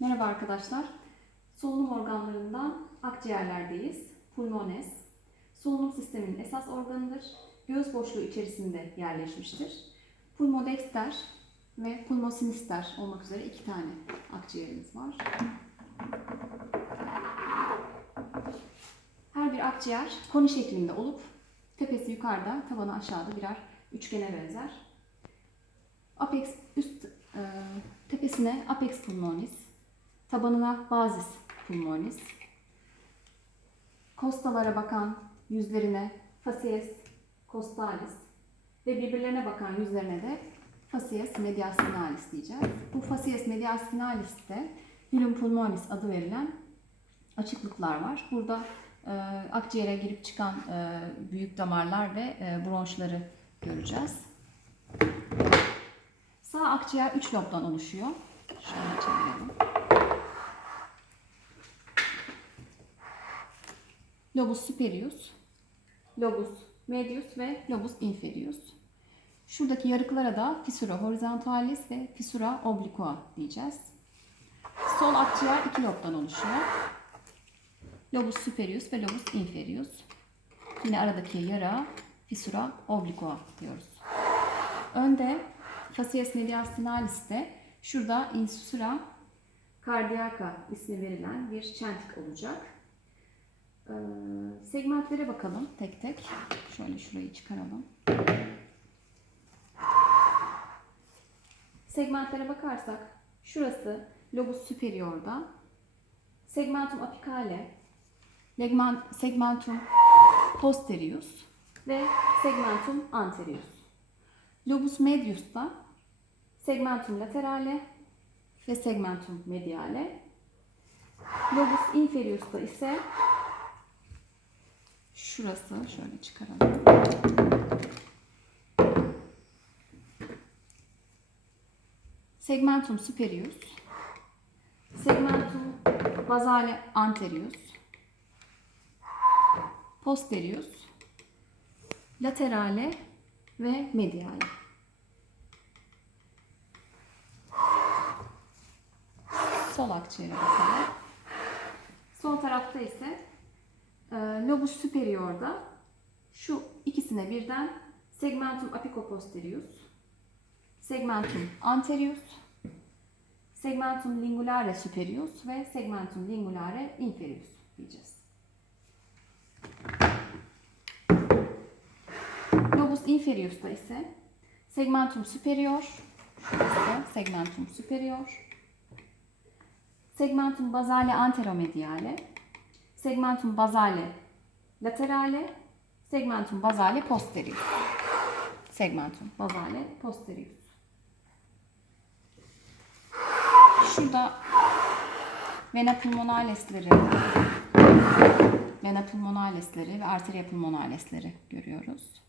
Merhaba arkadaşlar. Solunum organlarından akciğerlerdeyiz. Pulmones. Solunum sisteminin esas organıdır. Göğüs boşluğu içerisinde yerleşmiştir. Pulmodexter ve pulmosinister olmak üzere iki tane akciğerimiz var. Her bir akciğer koni şeklinde olup tepesi yukarıda, tabanı aşağıda birer üçgene benzer. Apex üst e, tepesine apex pulmonis, tabanına bazis pulmonis, kostalara bakan yüzlerine facies costalis ve birbirlerine bakan yüzlerine de facies mediastinalis diyeceğiz. Bu facies mediastinalis'te hilum pulmonis adı verilen açıklıklar var. Burada e, akciğere girip çıkan e, büyük damarlar ve e, bronşları göreceğiz. Sağ akciğer 3 lobdan oluşuyor. Şöyle çevirelim. Lobus superius, lobus medius ve lobus inferius. Şuradaki yarıklara da fissura horizontalis ve fissura obliqua diyeceğiz. Sol akciğer 2 lobdan oluşuyor. Lobus superius ve lobus inferius. Yine aradaki yara fissura obliqua diyoruz. Önde facies mediastinalis'te şurada insula cardiaca ismi verilen bir çentik olacak. Ee, segmentlere bakalım tek tek. Şöyle şurayı çıkaralım. Segmentlere bakarsak şurası lobus superior'da. Segmentum apicale, segmentum posterius ve segmentum anterius. Lobus medius'ta segmentum laterale ve segmentum mediale. Lobus inferius'ta ise şurası şöyle çıkaralım. Segmentum superius, segmentum basale anterius, posterius, laterale ve mediale. Sol akciğere bakalım. Sol tarafta ise e, lobus superior'da şu ikisine birden segmentum apicoposterius, segmentum anterius, segmentum lingulare superius ve segmentum lingulare inferius diyeceğiz. Lobus inferius'ta ise segmentum superior, şurası segmentum superior, segmentum basale anteromediale, segmentum basale laterale, segmentum basale posterius. Segmentum basale posterius. Şurada vena pulmonalesleri, vena pulmonalesleri ve arteria pulmonalesleri görüyoruz.